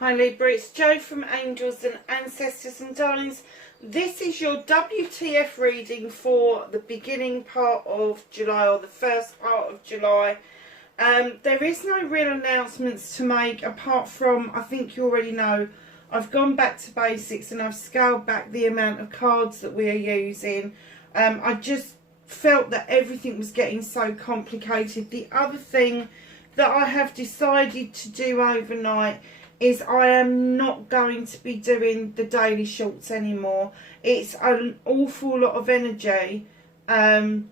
Hi Libra, it's Jo from Angels and Ancestors and Darlings. This is your WTF reading for the beginning part of July, or the first part of July. There is no real announcements to make apart from, I think you already know, I've gone back to basics and I've scaled back the amount of cards that we are using. I just felt that everything was getting so complicated. The other thing that I have decided to do overnight is I am not going to be doing the daily shorts anymore. It's an awful lot of energy, and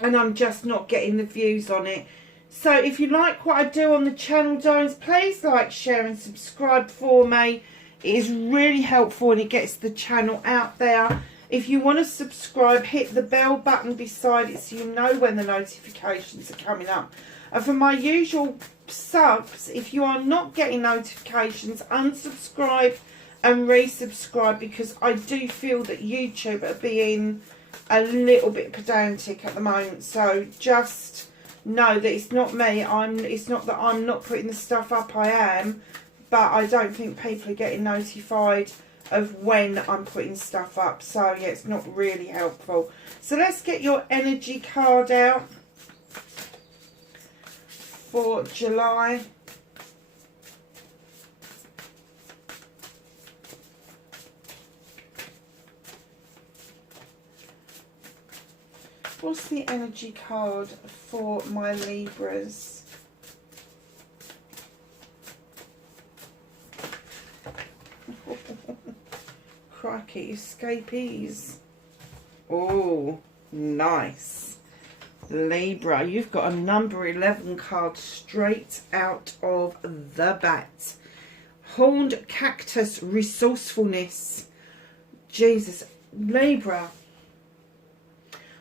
I'm just not getting the views on it. So if you like what I do on the channel, darlings, please like, share and subscribe for me. It is really helpful and it gets the channel out there. If you want to subscribe, hit the bell button beside it so you know when the notifications are coming up. And for my usual subs, if you are not getting notifications, unsubscribe and resubscribe, because I do feel that YouTube are being a little bit pedantic at the moment. So just know that it's not me. It's not that I'm not putting the stuff up. I am, but I don't think people are getting notified of when I'm putting stuff up. So yeah, it's not really helpful. So let's get your energy card out for July. What's the energy card for my Libras? Crikey, escapees. Oh, nice. Libra, you've got a number 11 card straight out of the bat. Horned cactus, resourcefulness. Jesus, Libra.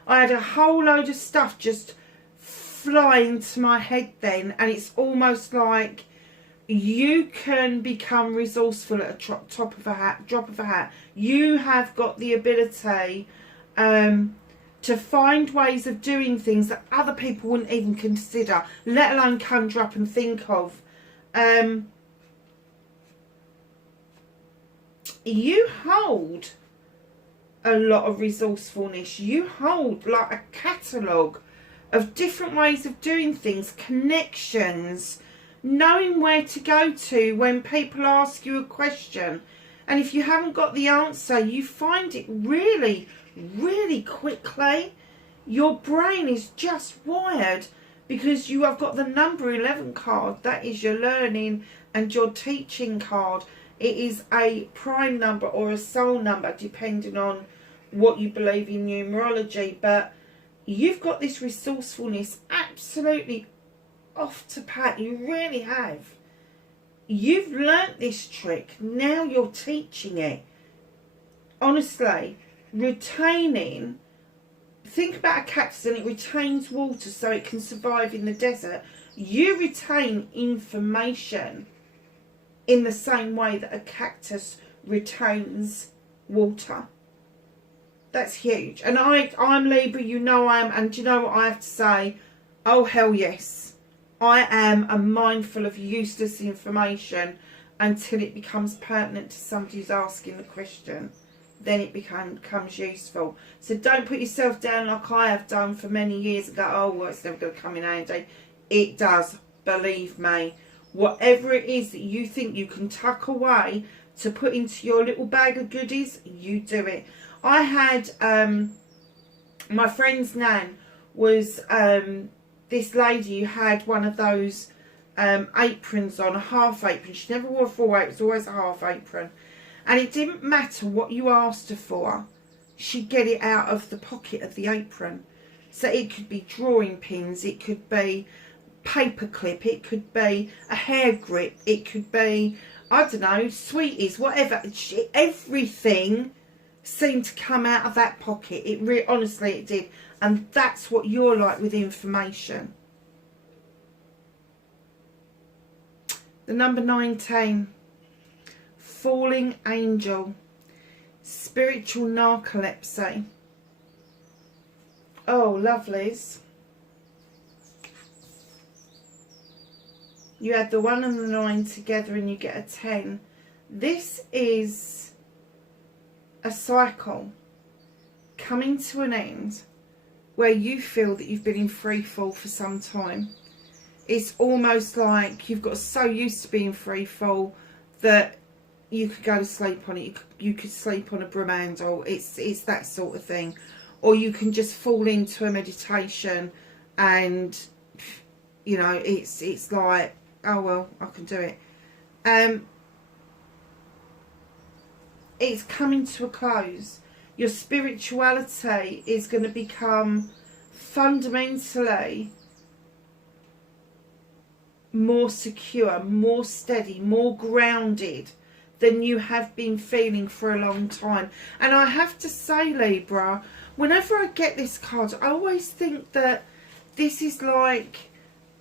I had a whole load of stuff just fly into my head then, and it's almost like you can become resourceful at a drop of a hat. You have got the ability to find ways of doing things that other people wouldn't even consider, let alone conjure up and think of. You hold a lot of resourcefulness. You hold like a catalogue of different ways of doing things, connections, knowing where to go to when people ask you a question. And if you haven't got the answer, you find it really quickly. Your brain is just wired because you have got the number 11 card. That is your learning and your teaching card. It is a prime number or a soul number depending on what you believe in numerology, but you've got this resourcefulness absolutely off to pat. You really have. You've learnt this trick, now you're teaching it. Honestly, retaining, think about a cactus and it retains water so it can survive in the desert. You retain information in the same way that a cactus retains water. That's huge. And I'm Libra, you know I am, and do you know what I have to say? Oh hell yes. I am a mindful of useless information until it becomes pertinent to somebody who's asking the question. Then it becomes useful. So don't put yourself down like I have done for many years ago. Oh, well, it's never going to come in handy. It does, believe me. Whatever it is that you think you can tuck away to put into your little bag of goodies, you do it. I had, my friend's nan was this lady who had one of those aprons on, a half apron. She never wore a full apron, it was always a half apron. And it didn't matter what you asked her for, she'd get it out of the pocket of the apron. So it could be drawing pins, it could be paper clip, it could be a hair grip, it could be, I don't know, sweeties, whatever. Everything seemed to come out of that pocket. Honestly, it did. And that's what you're like with information. The number 19. Falling angel. Spiritual narcolepsy. Oh, lovelies. You add the 1 and the 9 together and you get a 10. This is a cycle coming to an end where you feel that you've been in free fall for some time. It's almost like you've got so used to being free fall that you could go to sleep on it. You could sleep on a broom handle. It's that sort of thing. Or you can just fall into a meditation and, you know, it's like, oh well, I can do it. It's coming to a close. Your spirituality is going to become fundamentally more secure, more steady, more grounded than you have been feeling for a long time. And I have to say, Libra, whenever I get this card, I always think that this is like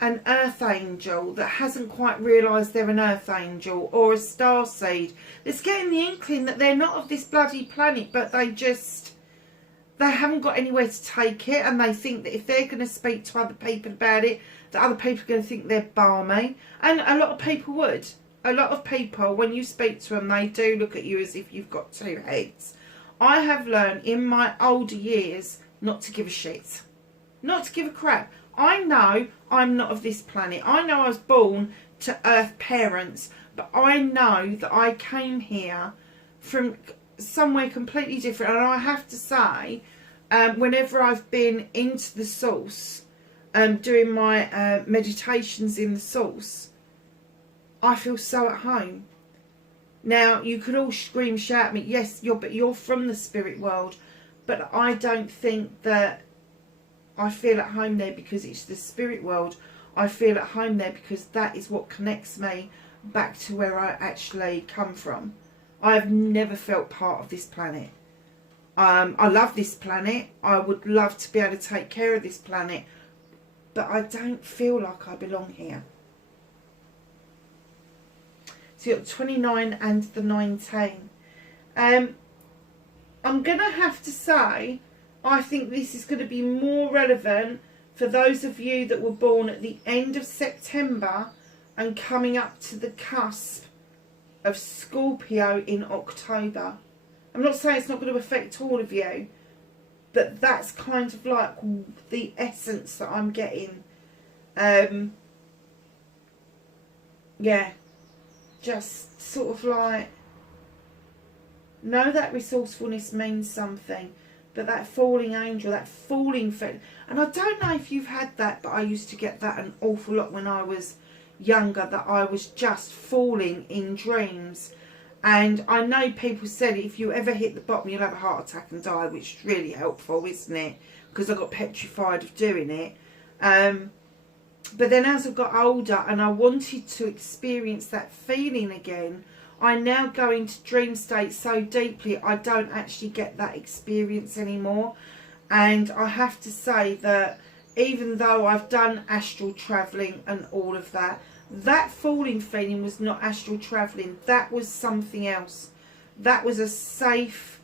an earth angel that hasn't quite realised they're an earth angel, or a starseed that's getting the inkling that they're not of this bloody planet, but they haven't got anywhere to take it, and they think that if they're going to speak to other people about it, that other people are going to think they're balmy. And a lot of people would. A lot of people, when you speak to them, they do look at you as if you've got two heads. I have learned in my older years not to give a shit. Not to give a crap. I know I'm not of this planet. I know I was born to earth parents, but I know that I came here from somewhere completely different. And I have to say, whenever I've been into the source, doing my meditations in the source, I feel so at home. Now, you could all scream, shout at me, yes, you're from the spirit world, but I don't think that I feel at home there because it's the spirit world. I feel at home there because that is what connects me back to where I actually come from. I have never felt part of this planet. I love this planet. I would love to be able to take care of this planet, but I don't feel like I belong here. So you've got 29 and the 19. I'm going to have to say, I think this is going to be more relevant for those of you that were born at the end of September and coming up to the cusp of Scorpio in October. I'm not saying it's not going to affect all of you, but that's kind of like the essence that I'm getting. Yeah, just sort of like, know that resourcefulness means something. But that falling angel, that falling feeling, and I don't know if you've had that, but I used to get that an awful lot when I was younger, that I was just falling in dreams. And I know people said if you ever hit the bottom, you'll have a heart attack and die, which is really helpful, isn't it? Because I got petrified of doing it. But then as I got older and I wanted to experience that feeling again, I now go into dream state so deeply I don't actually get that experience anymore. And I have to say that even though I've done astral travelling and all of that, that falling feeling was not astral travelling. That was something else. That was a safe,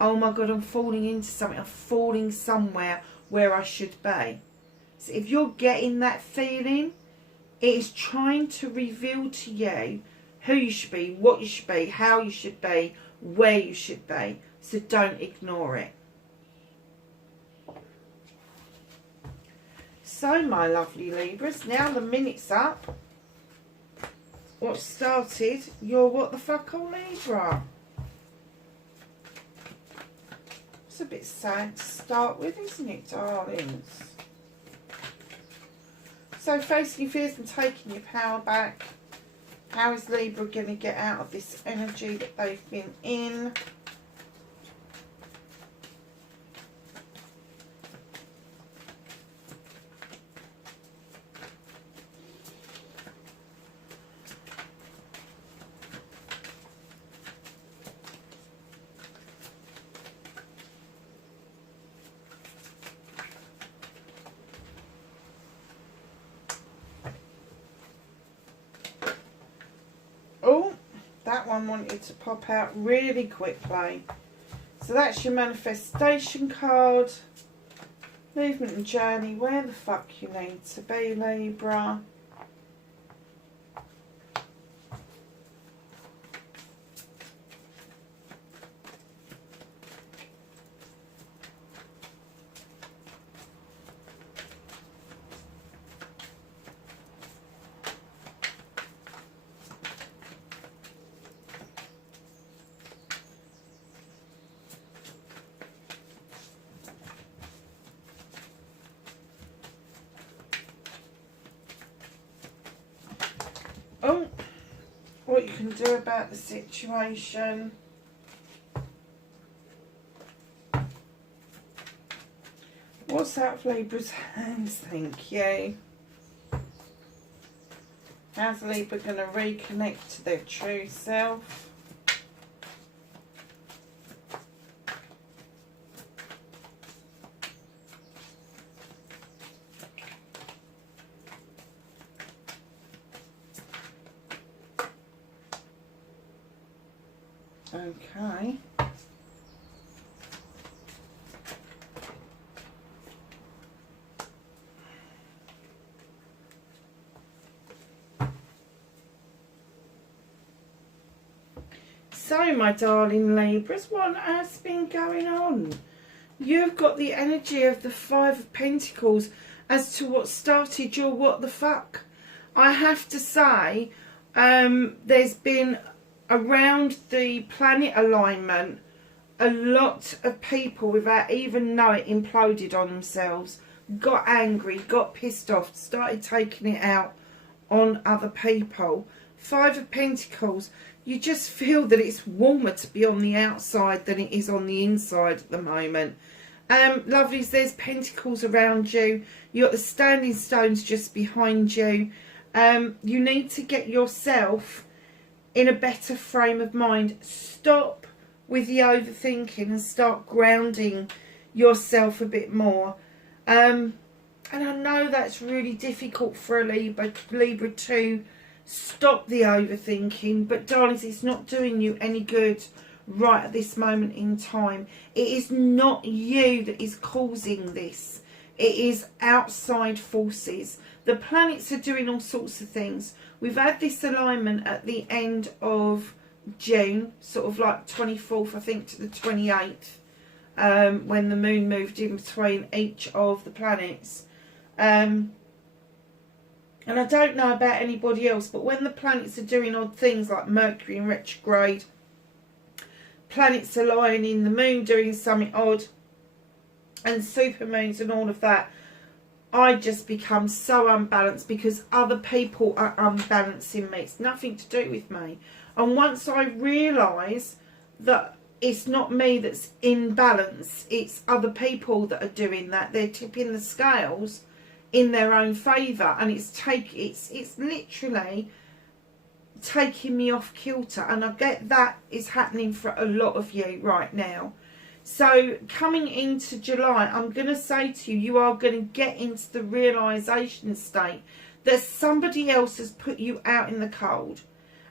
oh my God, I'm falling into something. I'm falling somewhere where I should be. So if you're getting that feeling, it is trying to reveal to you who you should be, what you should be, how you should be, where you should be. So don't ignore it. So my lovely Libras, now the minute's up. What started your what the fuck all Libra? It's a bit sad to start with, isn't it, darlings? So facing your fears and taking your power back. How is Libra going to get out of this energy that they've been in? Oh, that one wanted to pop out really quickly. So that's your manifestation card. Movement and journey, where the fuck you need to be, Libra. Oh, what you can do about the situation. What's out of Libra's hands? Thank you. How's Libra going to reconnect to their true self? Okay. So, my darling Libras, what has been going on? You've got the energy of the Five of Pentacles as to what started your what the fuck. I have to say, there's been, around the planet alignment, a lot of people, without even knowing, imploded on themselves, got angry, got pissed off, started taking it out on other people. Five of Pentacles, you just feel that it's warmer to be on the outside than it is on the inside at the moment. Lovelies, there's pentacles around you. You've got the standing stones just behind you. You need to get yourself in a better frame of mind. Stop with the overthinking and start grounding yourself a bit more. And I know that's really difficult for a Libra to stop the overthinking, but darlings, it's not doing you any good right at this moment in time. It is not you that is causing this. It is outside forces. The planets are doing all sorts of things. We've had this alignment at the end of June, sort of like 24th, I think, to the 28th, when the moon moved in between each of the planets. And I don't know about anybody else, but when the planets are doing odd things like Mercury in retrograde, planets aligning, the moon doing something odd, and supermoons and all of that, I just become so unbalanced because other people are unbalancing me. It's nothing to do with me. And once I realise that it's not me that's in balance, it's other people that are doing that, they're tipping the scales in their own favour, and it's literally taking me off kilter, and I get that is happening for a lot of you right now. So coming into July, I'm going to say to you, you are going to get into the realisation state that somebody else has put you out in the cold,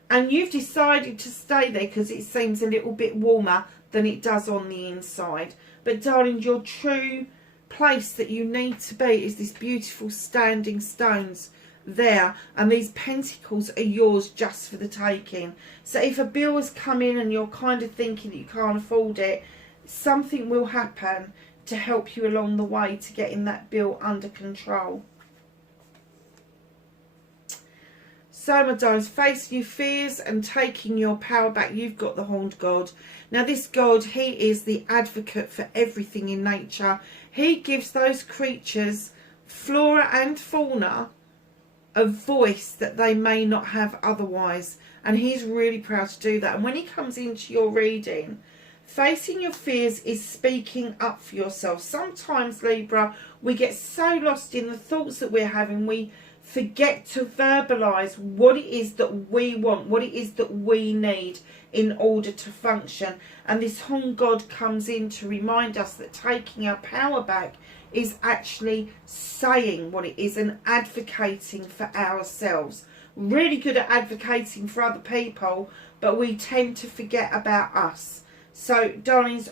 and you've decided to stay there because it seems a little bit warmer than it does on the inside. But darling, your true place that you need to be is this beautiful standing stones there, and these pentacles are yours just for the taking. So if a bill has come in and you're kind of thinking that you can't afford it, something will happen to help you along the way to getting that bill under control. So, my darlings, facing your fears and taking your power back. You've got the Horned God. Now, this God, he is the advocate for everything in nature. He gives those creatures, flora and fauna, a voice that they may not have otherwise. And he's really proud to do that. And when he comes into your reading, facing your fears is speaking up for yourself. Sometimes, Libra, we get so lost in the thoughts that we're having, we forget to verbalise what it is that we want, what it is that we need in order to function. And this Horned God comes in to remind us that taking our power back is actually saying what it is and advocating for ourselves. Really good at advocating for other people, but we tend to forget about us. So, darlings,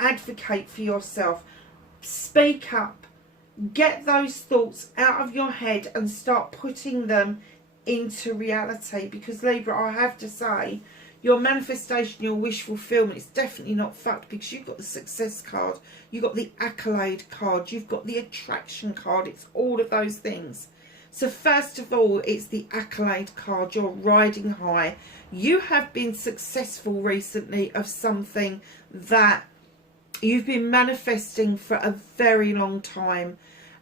advocate for yourself. Speak up. Get those thoughts out of your head and start putting them into reality. Because, Libra, I have to say, your manifestation, your wish fulfillment is definitely not fucked, because you've got the success card, you've got the accolade card, you've got the attraction card. It's all of those things. So first of all, it's the accolade card. You're riding high. You have been successful recently of something that you've been manifesting for a very long time.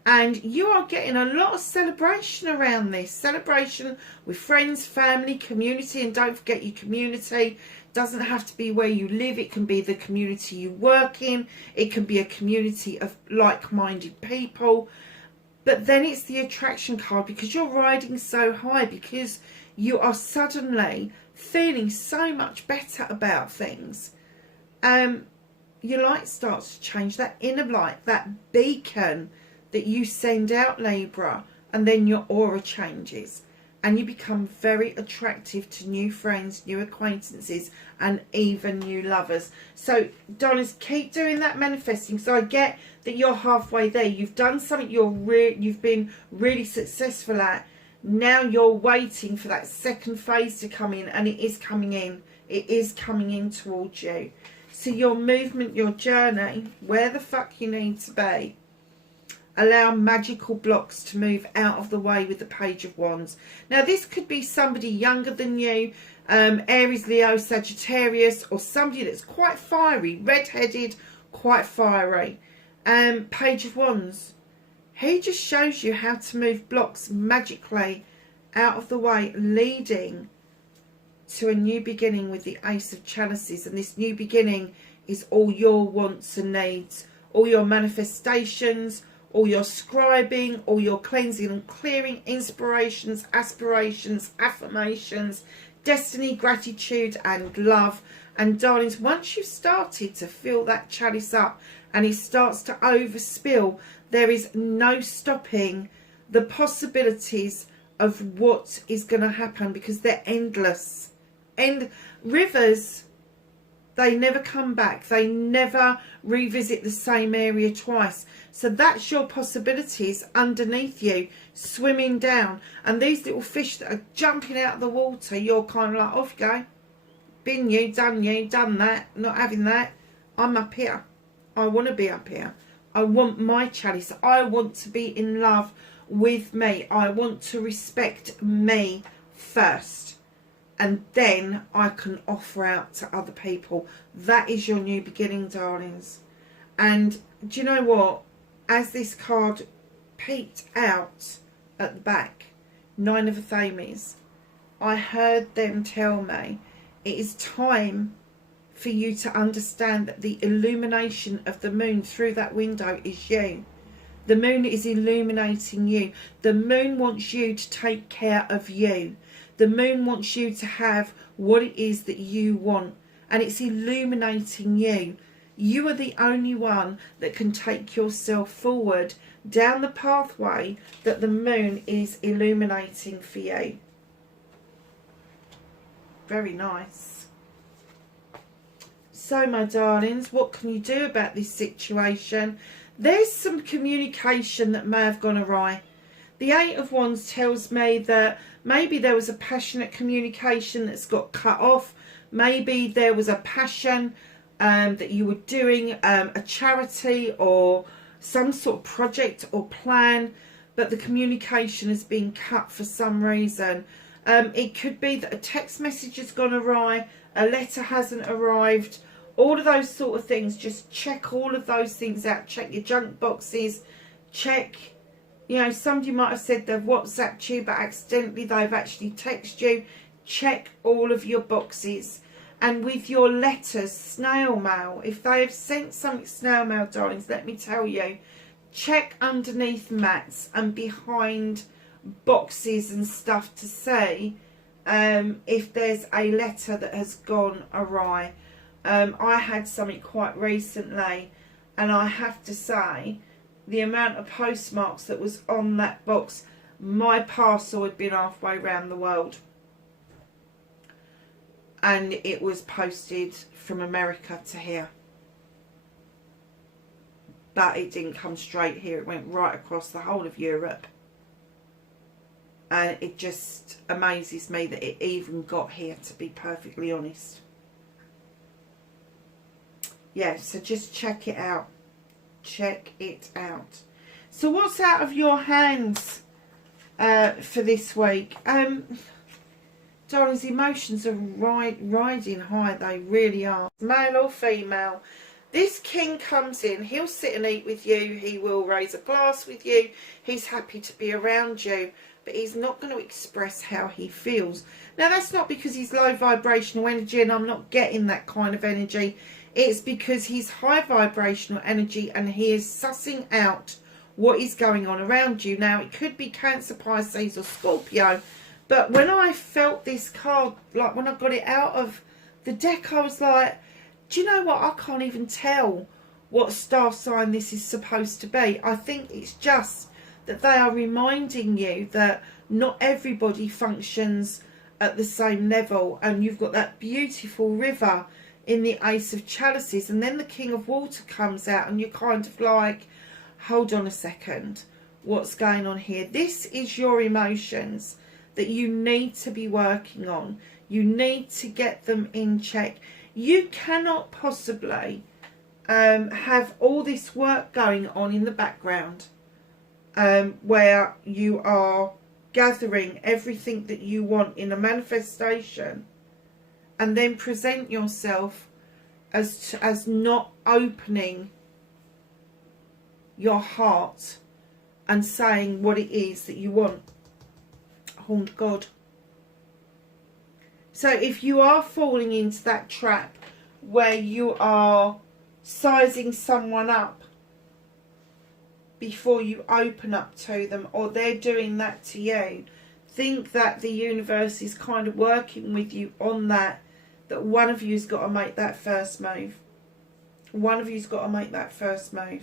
And you are getting a lot of celebration around this. Celebration with friends, family, community. And don't forget, your community doesn't have to be where you live. It can be the community you work in. It can be a community of like-minded people. But then it's the attraction card, because you're riding so high, because you are suddenly feeling so much better about things. Your light starts to change, that inner light, that beacon that you send out, Libra, and then your aura changes and you become very attractive to new friends, new acquaintances, and even new lovers. So darlings, keep doing that manifesting. So I get that you're halfway there. You've done something you've been really successful at. Now you're waiting for that second phase to come in, and it is coming in. It is coming in towards you. So your movement, your journey, where the fuck you need to be. Allow magical blocks to move out of the way with the Page of Wands. Now this could be somebody younger than you, Aries, Leo, Sagittarius, or somebody that's quite fiery, red-headed, quite fiery. Page of Wands. He just shows you how to move blocks magically out of the way, leading to a new beginning with the Ace of Chalices. And this new beginning is all your wants and needs, all your manifestations, all your scribing, all your cleansing and clearing, inspirations, aspirations, affirmations, destiny, gratitude and love. And darlings, once you've started to fill that chalice up and it starts to overspill, there is no stopping the possibilities of what is going to happen, because they're endless. And rivers, they never come back. They never revisit the same area twice. So that's your possibilities underneath you, swimming down. And these little fish that are jumping out of the water, you're kind of like, off you go. Been you, done that, not having that. I'm up here. I want to be up here. I want my chalice. I want to be in love with me. I want to respect me first. And then I can offer out to other people. That is your new beginning, darlings. And do you know what? As this card peeked out at the back, 9 of Athames, I heard them tell me it is time for you to understand that the illumination of the moon through that window is you. The moon is illuminating you. The moon wants you to take care of you. The moon wants you to have what it is that you want. And it's illuminating you. You are the only one that can take yourself forward down the pathway that the moon is illuminating for you. Very nice. So, my darlings, what can you do about this situation? There's some communication that may have gone awry. The 8 of Wands tells me that maybe there was a passionate communication that's got cut off. Maybe there was a passion that you were doing, a charity or some sort of project or plan, but the communication has been cut for some reason. It could be that a text message has gone awry, a letter hasn't arrived, all of those sort of things. Just check all of those things out. Check your junk boxes. Check, you know, somebody might have said they've WhatsApped you, but accidentally they've actually texted you. Check all of your boxes. And with your letters, snail mail, if they have sent something snail mail, darlings, let me tell you, check underneath mats and behind boxes and stuff to see if there's a letter that has gone awry. I had something quite recently, and I have to say, the amount of postmarks that was on that box, my parcel had been halfway around the world. And it was posted from America to here. But it didn't come straight here. It went right across the whole of Europe. And it just amazes me that it even got here, to be perfectly honest. Yeah, so just check it out. Check it out. So what's out of your hands for this week? Darlings, emotions are riding high. They really are. Male or female, This king comes in, he'll sit and eat with you, he will raise a glass with you, he's happy to be around you, but he's not going to express how he feels. Now, that's not because he's low vibrational energy, and I'm not getting that kind of energy. It's because he's high vibrational energy and he is sussing out what is going on around you. Now, it could be Cancer, Pisces or Scorpio, but when I felt this card, like when I got it out of the deck, I was like, do you know what? I can't even tell what star sign this is supposed to be. I think it's just that they are reminding you that not everybody functions at the same level. And you've got that beautiful river in the Ace of Chalices. And then the King of Water comes out and you're kind of like, hold on a second. What's going on here? This is your emotions that you need to be working on. You need to get them in check. You cannot possibly have all this work going on in the background where you are gathering everything that you want in a manifestation and then present yourself as not opening your heart and saying what it is that you want. Oh God. So if you are falling into that trap where you are sizing someone up before you open up to them, or they're doing that to you, think that the universe is kind of working with you on that one of you's got to make that first move. One of you's got to make that first move.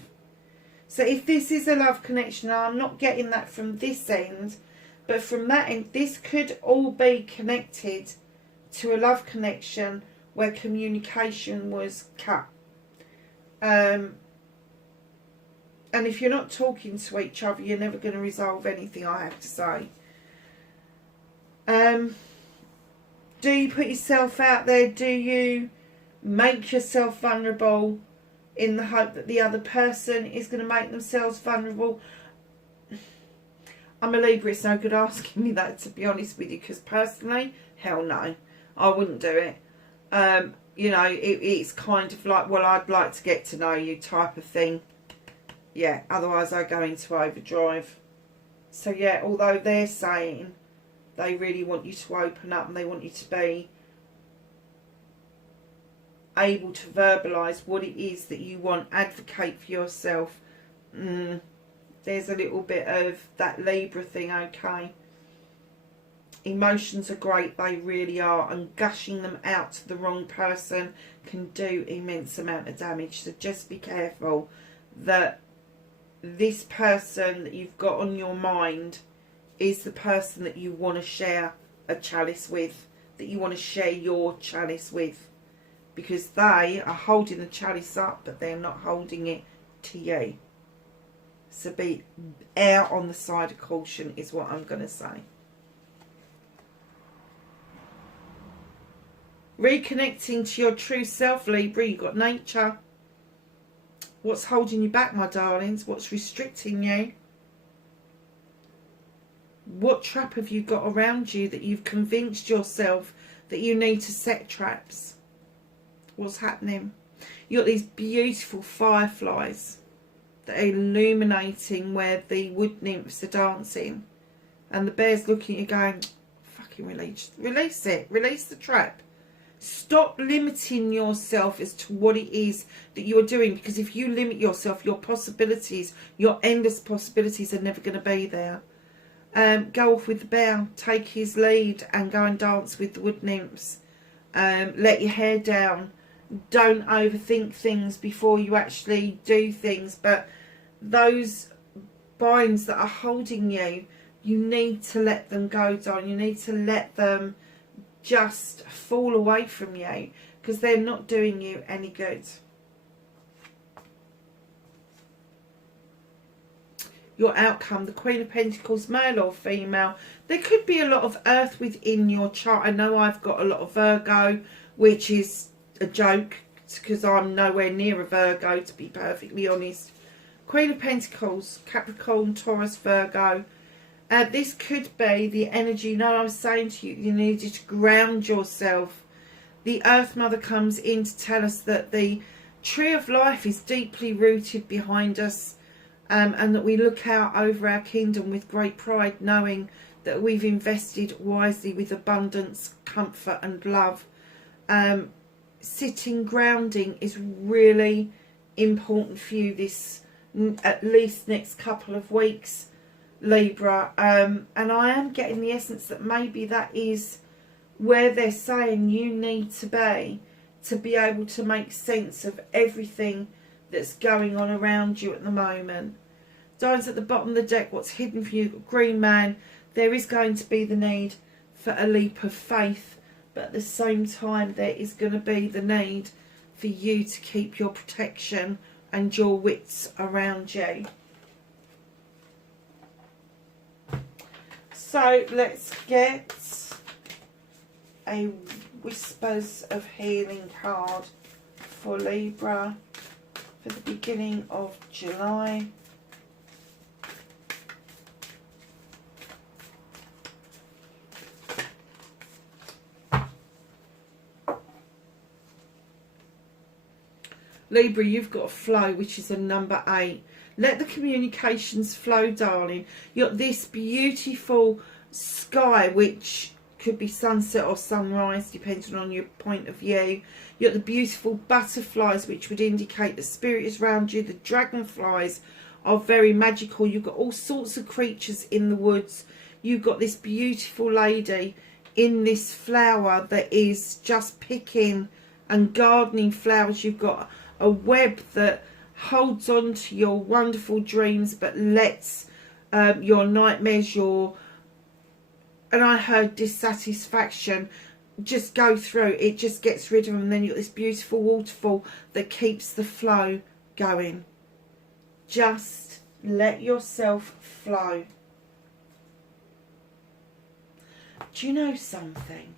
So if this is a love connection, I'm not getting that from this end, but from that end, this could all be connected to a love connection where communication was cut. And if you're not talking to each other, you're never going to resolve anything, I have to say. Do you put yourself out there? Do you make yourself vulnerable in the hope that the other person is going to make themselves vulnerable? I'm a Libra, it's no good asking me that, to be honest with you, because personally, hell no. I wouldn't do it. You know, it's kind of like, well, I'd like to get to know you type of thing. Yeah, otherwise I go into overdrive. So yeah, although they're saying they really want you to open up and they want you to be able to verbalise what it is that you want, advocate for yourself. There's a little bit of that Libra thing, okay. Emotions are great, they really are, and gushing them out to the wrong person can do immense amount of damage. So just be careful that this person that you've got on your mind is the person that you want to share a chalice with, that you want to share your chalice with, because they are holding the chalice up but they're not holding it to you. So err on the side of caution is what I'm going to say. Reconnecting to your true self, Libra. You've got nature. What's holding you back, my darlings? What's restricting you? What trap have you got around you that you've convinced yourself that you need to set traps? What's happening? You've got these beautiful fireflies that are illuminating where the wood nymphs are dancing. And the bear's looking at you going, fucking release it. Release the trap. Stop limiting yourself as to what it is that you are doing, because if you limit yourself, your possibilities, your endless possibilities are never going to be there. Go off with the bear, take his lead and go and dance with the wood nymphs. Let your hair down. Don't overthink things before you actually do things, but those binds that are holding you, you need to let them go, darling. You need to let them just fall away from you, because they're not doing you any good. Your outcome, the Queen of Pentacles, male or female. There could be a lot of earth within your chart. I know I've got a lot of Virgo, which is a joke, because I'm nowhere near a Virgo, to be perfectly honest. Queen of Pentacles, Capricorn, Taurus, Virgo. This could be the energy. You know, I was saying to you, you needed to ground yourself. The Earth Mother comes in to tell us that the tree of life is deeply rooted behind us, and that we look out over our kingdom with great pride, knowing that we've invested wisely with abundance, comfort and love. Sitting grounding is really important for you this at least next couple of weeks, Libra. And I am getting the essence that maybe that is where they're saying you need to be able to make sense of everything that's going on around you at the moment. Diamonds at the bottom of the deck, what's hidden for you? Green man. There is going to be the need for a leap of faith, but at the same time there is going to be the need for you to keep your protection and your wits around you. So let's get a Whispers of Healing card for Libra for the beginning of July. Libra, you've got a flow, which is a number 8. Let the communications flow, darling. You've got this beautiful sky, which could be sunset or sunrise, depending on your point of view. You've got the beautiful butterflies, which would indicate the spirit is around you. The dragonflies are very magical. You've got all sorts of creatures in the woods. You've got this beautiful lady in this flower that is just picking and gardening flowers. You've got a web that holds on to your wonderful dreams, but lets your nightmares, and I heard dissatisfaction, just go through. It just gets rid of them. And then you've got this beautiful waterfall that keeps the flow going. Just let yourself flow. Do you know something?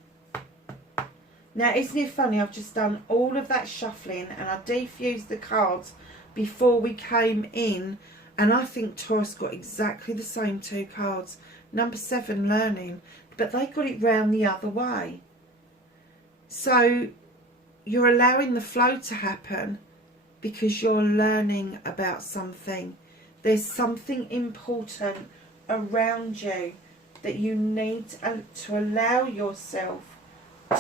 Now, isn't it funny? I've just done all of that shuffling and I defused the cards before we came in, and I think Taurus got exactly the same 2 cards. Number 7, learning, but they got it round the other way. So you're allowing the flow to happen because you're learning about something. There's something important around you that you need to allow yourself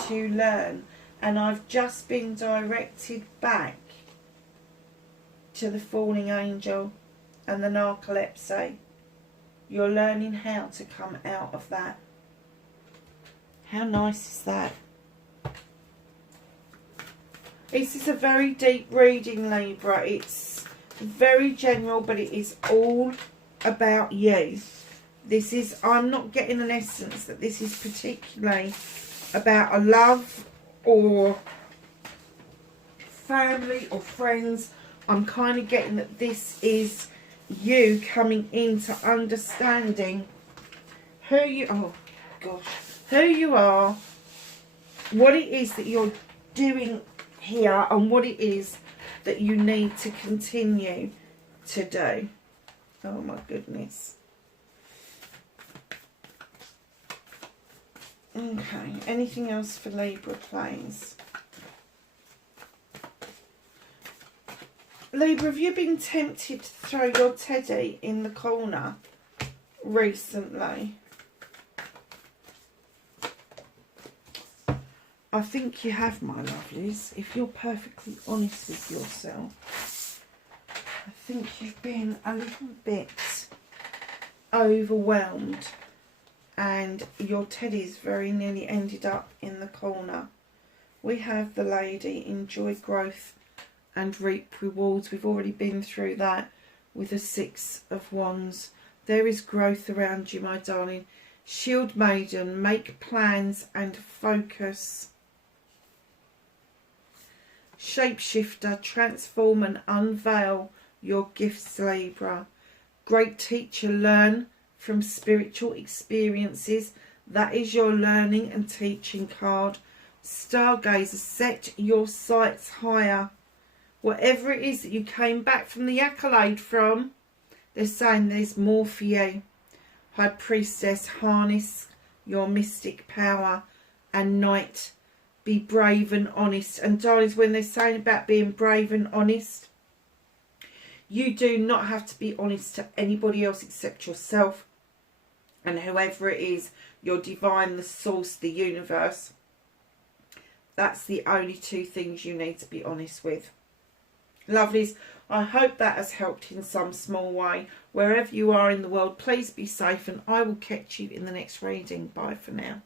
to learn. And I've just been directed back to the falling angel and the narcolepsy. You're learning how to come out of that. How nice is that? This is a very deep reading, Libra. It's very general, but it is all about you. This is, I'm not getting an essence that this is particularly about a love or family or friends. I'm kind of getting that this is you coming into understanding who you, oh gosh, who you are, what it is that you're doing here, and what it is that you need to continue to do. Oh my goodness. Okay, anything else for Libra, please? Libra, have you been tempted to throw your teddy in the corner recently? I think you have, my lovelies. If you're perfectly honest with yourself, I think you've been a little bit overwhelmed and your teddy's very nearly ended up in the corner. We have the lady, enjoy growth and reap rewards. We've already been through that with the 6 of Wands. There is growth around you, my darling. Shield Maiden, make plans and focus. Shapeshifter, transform and unveil your gifts, Libra. Great teacher, learn from spiritual experiences. That is your learning and teaching card. Stargazer, set your sights higher. Whatever it is that you came back from the accolade from, they're saying there's more for you. High Priestess, harness your mystic power. And Knight, be brave and honest. And darlings, when they're saying about being brave and honest, you do not have to be honest to anybody else except yourself and whoever it is, your divine, the source, the universe. That's the only two things you need to be honest with. Lovelies, I hope that has helped in some small way. Wherever you are in the world, please be safe, and I will catch you in the next reading. Bye for now.